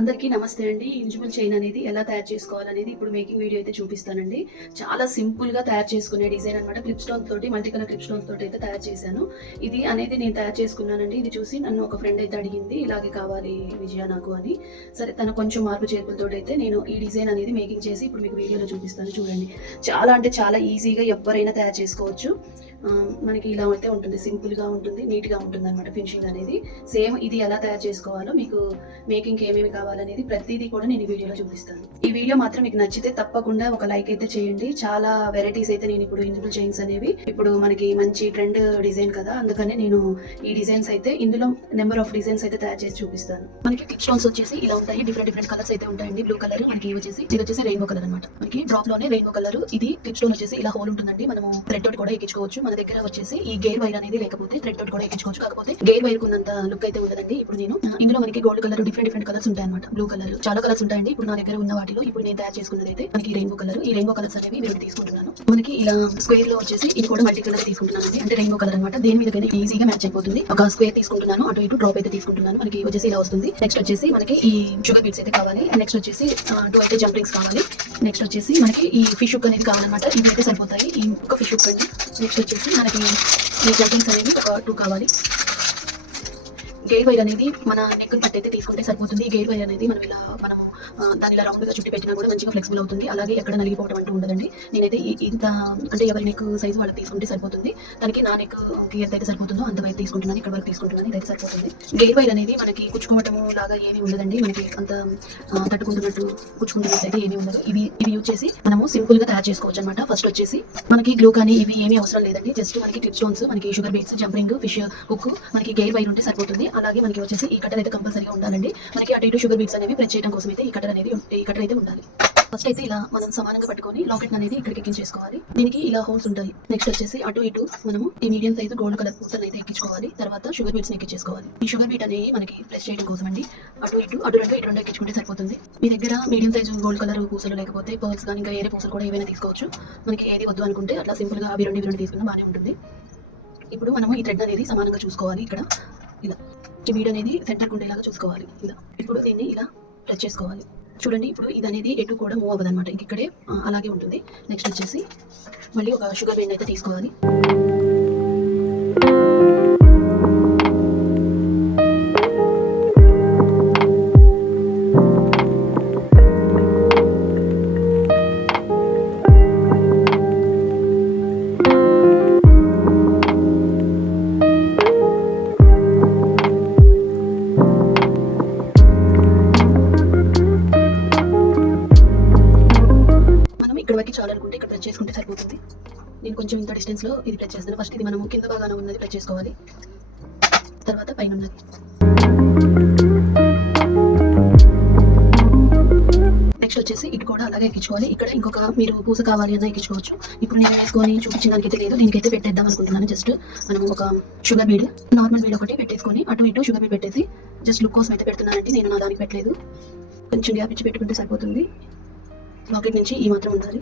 అందరికీ నమస్తే అండి. ఇంజిబుల్ చైన్ అనేది ఎలా తయారు చేసుకోవాలనేది ఇప్పుడు మేకింగ్ వీడియో అయితే చూపిస్తానండి. చాలా సింపుల్గా తయారు చేసుకునే డిజైన్ అనమాట క్లిప్ స్టోన్ తోటి మల్టీ కలర్ క్లిప్ స్టోన్ తోటి అయితే తయారు చేశాను. ఇది అనేది నేను తయారు చేసుకున్నానండి. ఇది చూసి నన్ను ఒక ఫ్రెండ్ అయితే అడిగింది ఇలాగే కావాలి విజయ నాకు అని. సరే తన కొంచెం మార్పు చేర్పులతో అయితే నేను ఈ డిజైన్ అనేది మేకింగ్ చేసి ఇప్పుడు మీకు వీడియోలో చూపిస్తాను. చూడండి. చాలా అంటే చాలా ఈజీగా ఎవరైనా తయారు చేసుకోవచ్చు. మనకి ఇలా అయితే ఉంటుంది సింపుల్గా ఉంటుంది నీట్గా ఉంటుంది అనమాట ఫినిషింగ్ అనేది. సేమ్ ఇది ఎలా తయారు చేసుకోవాలో మీకు మేకింగ్ ఏమేమి కావాలనేది ప్రతిదీ కూడా నేను ఈ వీడియోలో చూపిస్తాను. ఈ వీడియో మాత్రం మీకు నచ్చితే తప్పకుండా ఒక లైక్ అయితే చేయండి. చాలా వెరైటీస్ అయితే నేను ఇప్పుడు ఇందులో చైన్స్ అనేవి ఇప్పుడు మనకి మంచి ట్రెండ్ డిజైన్ కదా అందుకనే నేను ఈ డిజైన్స్ అయితే ఇందులో నెంబర్ ఆఫ్ డిజైన్స్ అయితే తయారు చేసి చూపిస్తాను. మనకి క్లిప్ స్టోన్స్ వచ్చేసి ఇలా ఉంటాయి డిఫరెంట్ డిఫరెంట్ కలర్స్ అయితే ఉంటాయండి. బ్లూ కలర్ మనకి వచ్చేసి ఇది వచ్చేసి రెయిన్బో కలర్ అనమాట మనకి డ్రాప్లోనే రెయిన్బో కలర్ ఇది క్లిప్ స్టోన్ వచ్చేసి ఇలా హోల్ ఉంటుందండి. మనము థ్రెడ్ తోటి కూడా ఎక్కించుకోవచ్చు. మన దగ్గర వచ్చేసి ఈ గేర్ వైర్ అనేది లేకపోతే థ్రెడ్ తోటి కూడా ఎక్కించుకోవచ్చు. కాకపోతే గేర్ వైర్ ఉన్నంత లుక్ అయితే ఉండదండి. ఇప్పుడు నేను ఇందులో మనకి gold colour different different colours ఉంటాయి అనమాట బ్లూ కలర్ చాలా కలర్స్ ఉంటాయండి. ఇప్పుడు నా దగ్గర ఉన్న వాటిలో ఇప్పుడు నేను తయారు చేసుకున్నది అయితే మనకి రెయిన్బో కలర్ ఈ రెయిన్బో కలర్స్ అనేవి నేను తీసుకుంటున్నాను. మనకి ఇలా స్క్వేర్లో వచ్చేసి ఇది కూడా మల్టీ కలర్ తీసుకుంటున్నాను అంటే రెయిన్బో కలర్ అనమాట దేని మీదకైనా ఈజీగా మ్యాచ్ అయిపోతుంది. ఒక స్క్వేర్ తీసుకుంటున్నాను అటు ఇటు డ్రాప్ అయితే తీసుకుంటున్నాను. మనకి వచ్చేసి ఇలా వస్తుంది. నెక్స్ట్ వచ్చేసి మనకి ఈ షుగర్ బీట్స్ అయితే కావాలి. నెక్స్ట్ వచ్చేసి టూ అయితే జంప్లింగ్స్ కావాలి. నెక్స్ట్ వచ్చేసి మనకి ఈ ఫిష్ హుక్ అనేది కావాలన్నమాట. ఇవి అయితే సరిపోతాయి. ఈ ఒక ఫిష్ హుక్ అండి. నెక్స్ట్ వచ్చేసి వచ్చేసి మనకి ఈ జంప్లింగ్స్ అనేవి ఒక టూ కావాలి. గేర్ వైర్ అనేది మన నెక్ బట్టి అయితే తీసుకుంటే సరిపోతుంది. ఈ గేర్ వైర్ అనేది మనం ఇలా మనము దాని ఇలా రౌండ్గా చుట్టి పెట్టినా కూడా మంచిగా ఫ్లెక్సిబుల్ అవుతుంది. అలాగే ఎక్కడ నలిగిపోవడం అంటూ ఉండదండి. నేనైతే ఇంత అంటే ఎవరి నెక్ సైజ్ వాళ్ళకి తీసుకుంటే సరిపోతుంది. దానికి నా నెక్కి అయితే సరిపోతుందో అంత వైపు తీసుకుంటున్నాను. ఇక్కడ వరకు తీసుకుంటున్నాను. ఇదైతే సరిపోతుంది. గేర్ వైర్ అనేది మనకి కుచ్చుకోవటము లాగా ఏమీ ఉండదండి. మనకి అంత తట్టుకుంటున్నట్టు కుచ్చుకుంటున్నట్టు అయితే ఏమీ ఉండదు. ఇవి ఇవి యూజ్ చేసి మనము సింపుల్గా తయారు చేసుకోవచ్చు అనమాట ఫస్ట్ వచ్చేసి మనకి గ్లూ కానీ ఇవి ఏమీ అవసరం లేదండి. జస్ట్ మనకి క్లిప్ స్టోన్స్ మనకి sugar beads jumping fish hook మనకి గేర్ వైర్ ఉంటే సరిపోతుంది. అలాగే మనకి వచ్చేసి ఈ కట్టర్ అయితే కంపల్సరీగా ఉండాలండి. మనకి అటు ఇటు షుగర్ బీట్స్ అనేవి ప్రెస్ చేయడం కోసం అయితే ఈ కట్టర్ అనేది ఈ కట్టర్ అయితే ఉండాలి. ఫస్ట్ అయితే ఇలా మనం సమానంగా పట్టుకొని లాకెట్ అనేది ఇక్కడికి ఎక్కించేసుకోవాలి. దీనికి ఇలా హోల్స్ ఉంటాయి. నెక్స్ట్ వచ్చేసి అటు ఇటు మనము ఈ మీడియం సైజ్ గోల్డ్ కలర్ పూతలు అయితే ఎక్కించుకోవాలి. తర్వాత షుగర్ బీట్స్ ఎక్కించేసుకోవాలి. ఈ షుగర్ బీట్ అనేది మనకి ప్రెస్ చేయడం కోసం అండి అటు ఇటు అటు రెండు ఇటు రెండు ఎక్కించుకుంటే సరిపోతుంది. మీ దగ్గర మీడియం సైజ్ గోల్డ్ కలర్ పూసలు లేకపోతే పర్ల్స్ కానీ ఇంకా ఏరే పూసలు కూడా ఏవైనా తీసుకోవచ్చు. మనకి ఏది వద్దు అనుకుంటే అట్లా సింపుల్గా అవి రెండు ఇవి రెండు తీసుకున్నా బాగానే ఉంటుంది. ఇప్పుడు మనము ఈ థ్రెడ్ అనేది సమానంగా చూసుకోవాలి ఇక్కడ. ఇలా. ఈ బీడ్ అనేది సెంటర్ ఉండేలాగా చూసుకోవాలి. ఇలా ఇప్పుడు దీన్ని ఇలా టచ్ చేసుకోవాలి. చూడండి ఇప్పుడు ఇది అనేది ఎటు కూడా మూవ్ అవ్వదు అనమాట ఇక్కడే అలాగే ఉంటుంది. నెక్స్ట్ వచ్చేసి మళ్ళీ ఒక షుగర్ బెండ్ అయితే తీసుకోవాలి. చేసుకుంటే సరిపోతుంది. నేను కొంచెం ఇంత డిస్టెన్స్లో ఇది ప్రెస్ చేస్తాను. ఫస్ట్ ఇది మనం కింద భాగాన ఉన్నది ప్రెస్ చేసుకోవాలి. తర్వాత పైన ఉన్నది. నెక్స్ట్ వచ్చేసి ఇటు కూడా అలాగే ఎక్కించుకోవాలి. ఇక్కడ ఇంకొక మీరు పూస కావాలి అన్న ఎక్కించుకోవచ్చు. ఇప్పుడు నేను వేసుకొని చూపించడానికి అయితే లేదు. దీనికైతే పెట్టేద్దాం అనుకుంటున్నాను. జస్ట్ మనం ఒక షుగర్ బీడ్ నార్మల్ బీడ్ ఒకటి పెట్టేసుకొని అటు ఇటు షుగర్ బీడ్ పెట్టేసి జస్ట్ లుక్ కోసం అయితే పెడుతున్నానండి. నేను నా దానికి పెట్టలేదు. కొంచెం గ్యాప్ ఇచ్చి పెట్టుకుంటే సరిపోతుంది. లాకెట్ నుంచి ఈ మాత్రం ఉండాలి.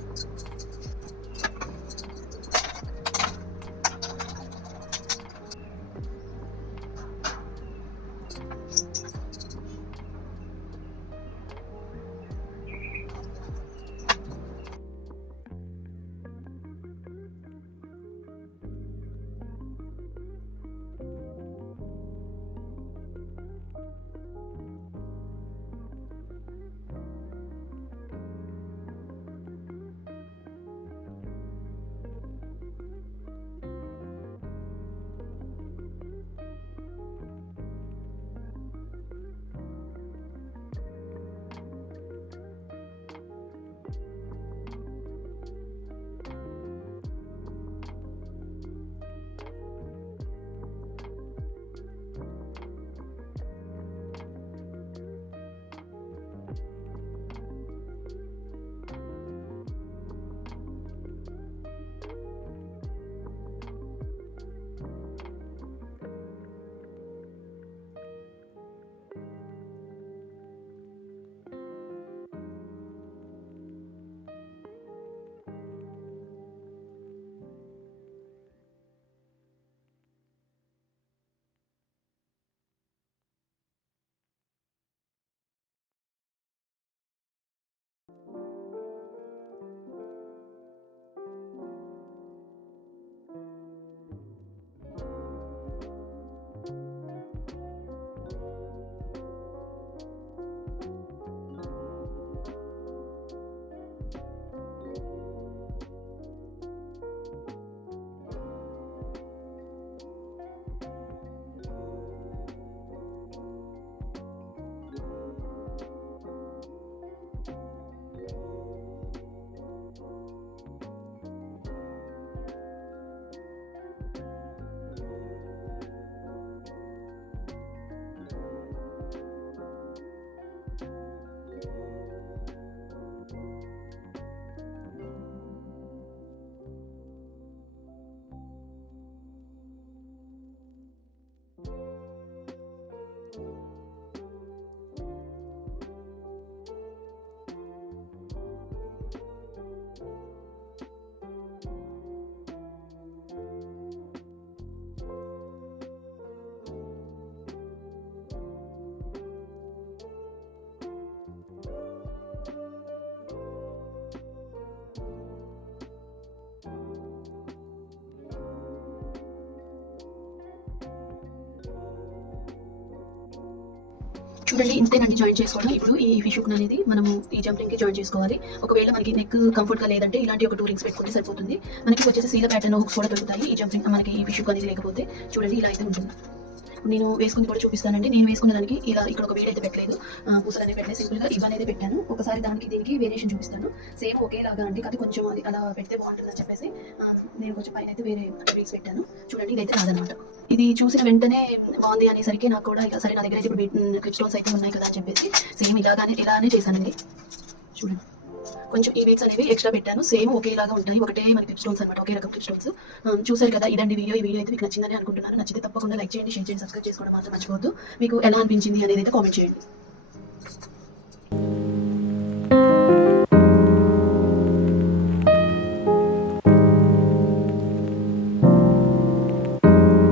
చూడండి ఇంతేనండి జాయిన్ చేసుకోవడం. ఇప్పుడు ఈ ఫిష్ అనేది మనము ఈ జంపింగ్కి జాయిన్ చేసుకోవాలి. ఒకవేళ మనకి నెక్ కంఫర్ట్గా లేదంటే ఇలాంటి ఒక టూ రింగ్స్ పెట్టుకుంటే సరిపోతుంది. మనకి వచ్చేసి సీల ప్యాటర్న్ హుక్స్ కూడా దొరుకుతాయి. ఈ జంపింగ్ మనకి ఈ ఫిష్ అనేది లేకపోతే చూడండి ఇలా అయితే ఉంటుంది. నేను వేసుకుని కూడా చూపిస్తానండి. నేను వేసుకున్న దానికి ఇలా ఇక్కడ ఒక వేడి అయితే పెట్టలేదు. పూసలు అనేది పెట్టలేదు. సింపుల్గా అయితే పెట్టాను. ఒకసారి దానికి దీనికి వేరియేషన్ చూపిస్తాను. సేమ్ ఒకేలాగా అండి. అది కొంచెం అది అలా పెడితే బాగుంటుందని చెప్పేసి నేను కొంచెం పైన అయితే వేరే ట్రీస్ పెట్టాను. చూడండి ఇదైతే రాదనమాట ఇది చూసిన వెంటనే బాగుంది అనేసరికి నాకు కూడా ఇలా సరే నా దగ్గర అయితే ఇప్పుడు క్లిప్ అయితే ఉన్నాయి కదా అని చెప్పేసి సేమ్ ఇలాగానే ఇలానే చేశానండి. చూడండి. కొంచెం ఈ వీక్స్ అనేవి ఎక్స్ట్రా పెట్టాను. సేమ్ ఒకేలాగా ఉంటాయి. ఒకటే మన క్లిప్ స్టోన్స్ అనమాట ఒకే రకం క్లిప్ స్టోన్స్ చూసారు కదా ఇదండి వీడియో ఈ వీడియో అయితే మీకు నచ్చిందని అనుకుంటున్నాను. నచ్చితే తప్పకుండా లైక్ చేయండి షేర్ చేయండి సబ్స్క్రైబ్ చేసుకోవడం మాత్రం మర్చిపోవద్దు. మీకు ఎలా అనిపించింది అనేది అయితే కామెంట్ చేయండి.